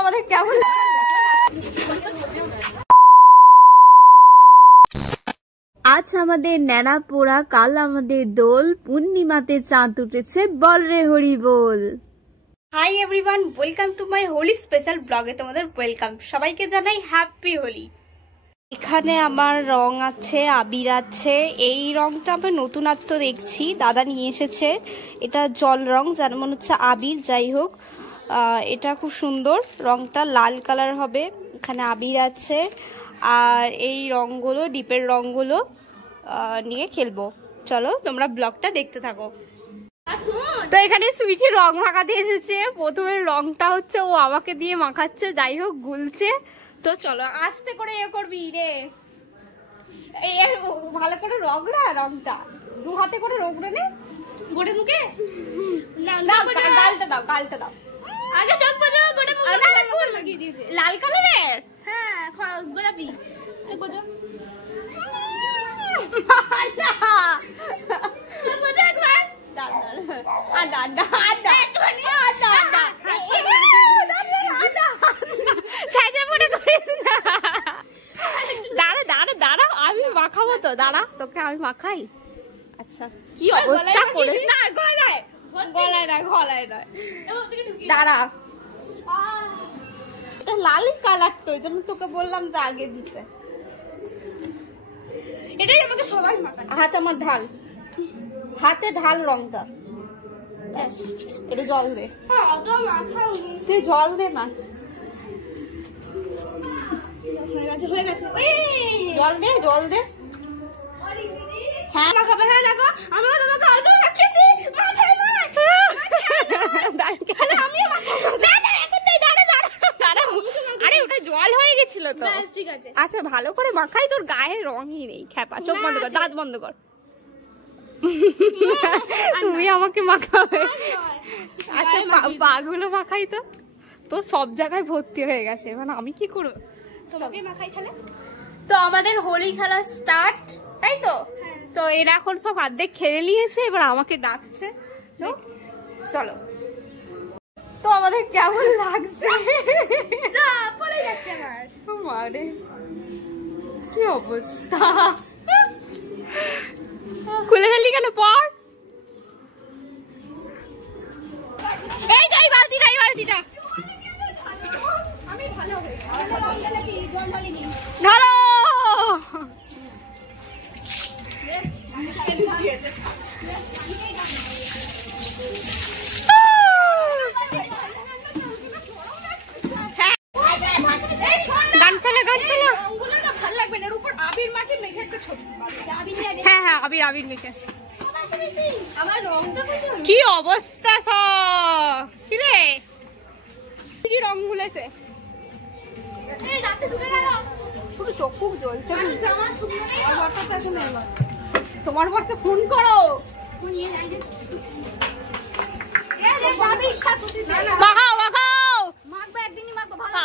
আমাদের কেমন আজ আমাদের ন্যাড়া পোড়া, কাল আমাদের দোল, পূর্ণিমাতে চাঁদ উঠেছে, বল রে হরি বল। Hi everyone, welcome to my Holi special ব্লগে তোমাদের ওয়েলকাম। সবাইকে জানাই হ্যাপি হোলি। এখানে আমার রং আছে, আবির আছে। এই রংটা আমি নতুনত্ব দেখছি, দাদা নিয়ে এসেছে। এটা জল রং, যার মনে হচ্ছে আবির। যাই হোক, এটা খুব সুন্দর রংটা, লাল কালার হবে। এখানে আবির আছে, আর এই রংগুলো, ডিপের রংগুলো নিয়ে খেলবো। চলো তোমরা ব্লগটা দেখতে থাকো। তো এখানে সুইটি রং মাখাতে এসেছে। প্রথমে রংটা হচ্ছে ও আমাকে দিয়ে মাখাচ্ছে, যাই হোক গুলছে। তো চলো আস্তে করে এ করবি রে, ভালো করে রগড়া, রংটা দু হাতে করে রগড়ে নে। গোটে মুখে গালটা দাও, গালটা দাও আগে। চোখ বোঝো, গোটে মুখে লাগিয়ে দিয়েছে লাল কালারের। হ্যাঁ গোলাপি। চোখ বোঝো, চোখ বোঝো একবার। দাঁড়া আমি মাখাবো তো, দাঁড়া তোকে আমি মাখাই। আচ্ছা কি অবস্থা করে, গলায় নয়, দাঁড়া। এটা লাল কালার তো, এই জন্য তোকে বললাম যে আগে দিতে। এটাই আমাকে সবাই মাখায়। হাতে আমার ঢাল, হাতে ঢাল রংটা। একটু জল দে, তুই জল দে না। হয়ে গেছে, জল দে, জল দে। হ্যাঁ মাখাবে। হ্যাঁ দেখো আমি তোমাকে অল্প মাখিয়েছি, মাথায় নয়। আরে ওটা জল হয়ে গেছিল তো, ঠিক আছে। আচ্ছা ভালো করে মাখাই, তোর গায়ে রঙই নেই। খ্যাপা, চোখ বন্ধ কর, দাঁত বন্ধ কর। তুমি আমাকে মাখাবে? আচ্ছা পাগুলো মাখাই তো, তো সব জায়গায় ভর্তি হয়ে গেছে, মানে আমি কি করবো? তোমাকে মাখাই তাহলে। তো আমাদের হোলি খেলা স্টার্ট, তাই তো? তো এরা এখন সব অর্ধেক খেলে নিয়েছে, এবার আমাকে ডাকছে। চলো। তো আমাদের কেমন লাগছে? পড়ে যাচ্ছে আমার, মারে কি অবস্থা। খুলে ফেললি কেন? পর এই যাই বালতিটা, এই বালতিটা ধরো। গান চালা, গান চালা। ভালো লাগবে না, এর উপর আবির মাখে মেখে একটা ছবি। হ্যাঁ হ্যাঁ আবির, আবির মেখে। আমার রংটা কি অবস্থা সব, কি রে কি রং গুলেছে। চোখ খুব জ্বলছে। তোমার বরকে ফোন করো। মাখাও মাখাও।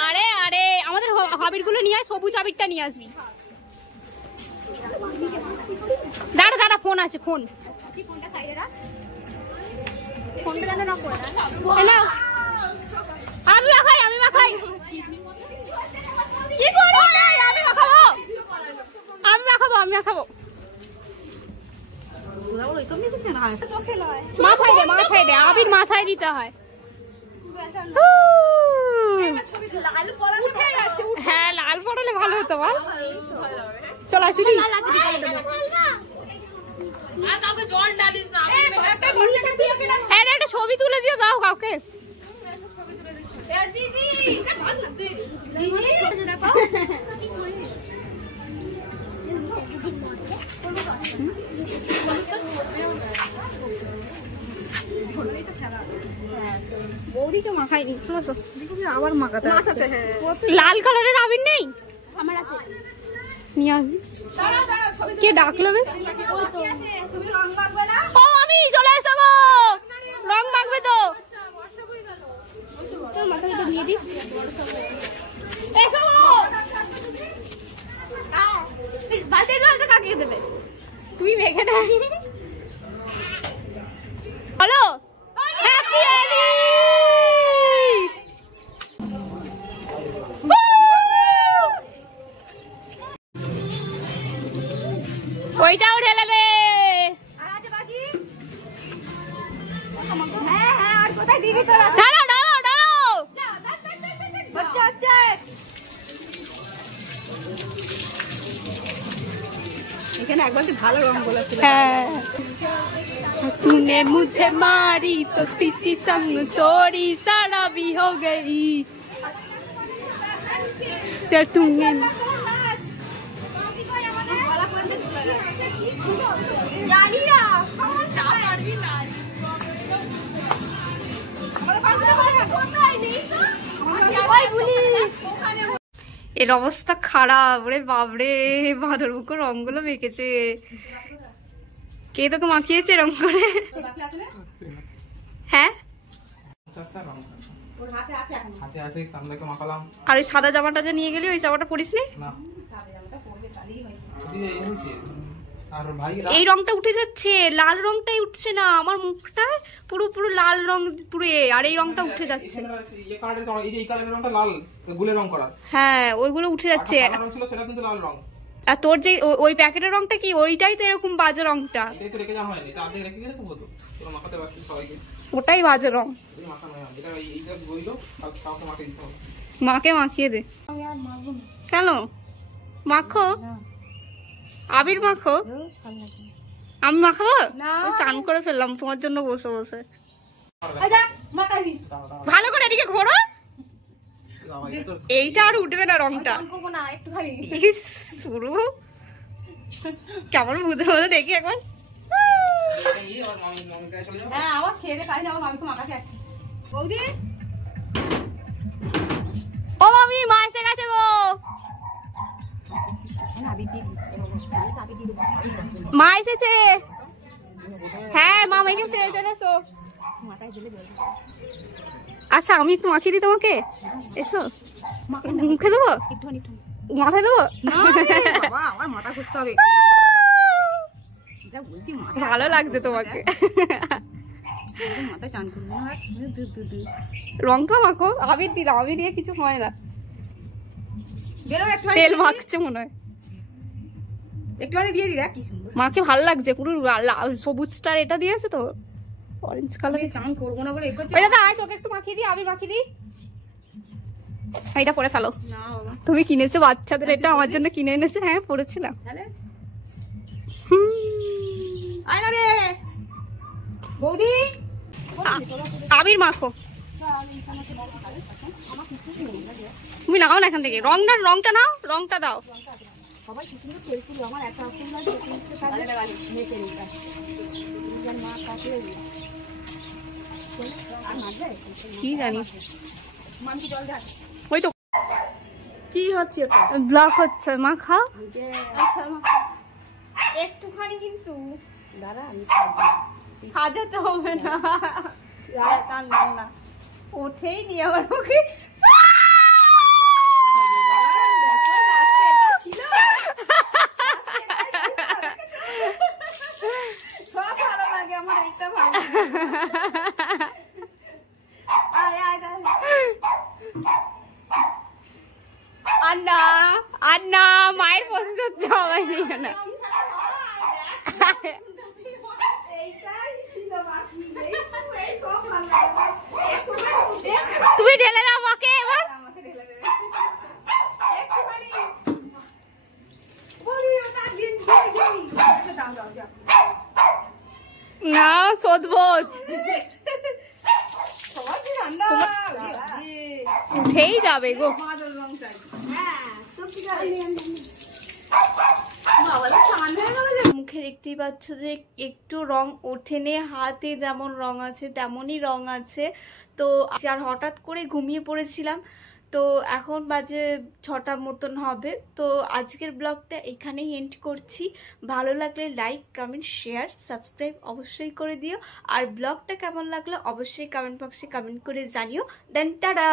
আরে আরে আমাদের আবির গুলো নিয়ে আয়, সবুজ আবিরটা নিয়ে আসবি। দাঁড়া দাঁড়া, ফোন আছে, ফোন। আমি মাখাই, আমি মাখাই। কি করবো? আমি মাখাবো, আমি মাখাবো, আমি মাখাবো। মাথায় দে, মাথায় দে, আবির মাথায় দিতে হয়। হ্যাঁ লাল পড়ালে ভালো হতো। বল চল আসবি। একটা ছবি তুলে দিয়ে দাও কাউকে। বৌদিকে মাখাইনি, আবার মাখাতে। লাল কালারের আবির নেই আমার, আছে নিয়ে আসবি। কে ডাকলো? বেশ ও আমি চলে আসবো, রং মাখবে তো। মাথাটা নিয়ে দিই, কাকিয়ে দেবে। তুই মেখে দে। Hello happy Holi. এখানে একবার ভালো রং বলেছিল। হ্যাঁ तूने मुझे मारी तो सिटी संग सोरी सारा भी हो गई तो तूने এর অবস্থা খারাপ রে বাবরে বাঁদর বুকো রংগুলো মেখেছে কে তোকে মাখিয়েছে রং করে হ্যাঁ আর ওই সাদা জামাটা যে নিয়ে গেলি ওই জামাটা পরিস নি এই রংটা উঠে যাচ্ছে লাল রংটাই উঠছে না আমার মুখটা পুরো পুরো লাল রং পুরো আর এই রংটা উঠে যাচ্ছে হ্যাঁ ওইগুলো উঠে যাচ্ছে আর তোর যে ওই প্যাকেটের রংটা কি ওইটাই তো এরকম বাজে রংটা ওটাই বাজে রং মাকে মাখিয়ে দে কেন মাখো আবির মাখো আমি মাখাবো চান করে ফেললাম তোমার জন্য বসে বসে ভালো করে এদিকে ঘোরো এইটা আর উঠবে না রংটা শুরু কেমন বুঝতে হলো দেখি একবার ও মামি মা এসে গেছে গো মা এসেছে হ্যাঁ মা এসেছে চলে এসো আচ্ছা আমি একটু মাখিয়ে দিই তোমাকে এসো মুখে দেবো মাথায় দেবো মাথা খুঁজতে হবে ভালো লাগছে তোমাকে রংটা মাখো আবির দিলাম আবির দিয়ে কিছু হয় না তেল মাখছে মনে হয় একটুখানি দিয়ে দিই কি সুন্দর মাকে ভালো লাগছে পুরো সবুজটার এটা দিয়েছে তো অরেঞ্জ কালারে চান করবো না বলে দাদা আয় তোকে একটু মাখিয়ে দিই আমি মাখিয়ে দিই এটা পরে ফেলো না বাবা তুমি কিনেছো বাচ্চাদের এটা আমার জন্য কিনে এনেছো হ্যাঁ পরেছিলাম আয় না রে বৌদি আবির মাখো তুমি লাগাও না এখান থেকে রংটা নাও রংটা দাও সবাই কি সুন্দর খেলছিল আমার একটা অপশন কি জানি ওই তো কি হচ্ছে ব্লক হচ্ছে মা খাও আচ্ছা একটুখানি কিন্তু দাঁড়া আমি সাজাতে হবে না কান্দান না ওঠেই নি আমার মুখে আন্না মায়ের পছন্দ না তুমি ঢেলে দাও আমাকে এবার না সদবোধ উঠেই যাবে গো মুখে দেখতেই পাচ্ছ যে একটু রং ওঠেনে হাতে যেমন রং আছে তেমনই রং আছে তো আর হঠাৎ করে ঘুমিয়ে পড়েছিলাম তো এখন বাজে 6টার মতন হবে তো আজকের ব্লগটা এখানেই এন্ড করছি ভালো লাগলে লাইক কমেন্ট শেয়ার সাবস্ক্রাইব অবশ্যই করে দিও আর ব্লগটা কেমন লাগলো অবশ্যই কমেন্ট বক্সে কমেন্ট করে জানিও দেন টাটা।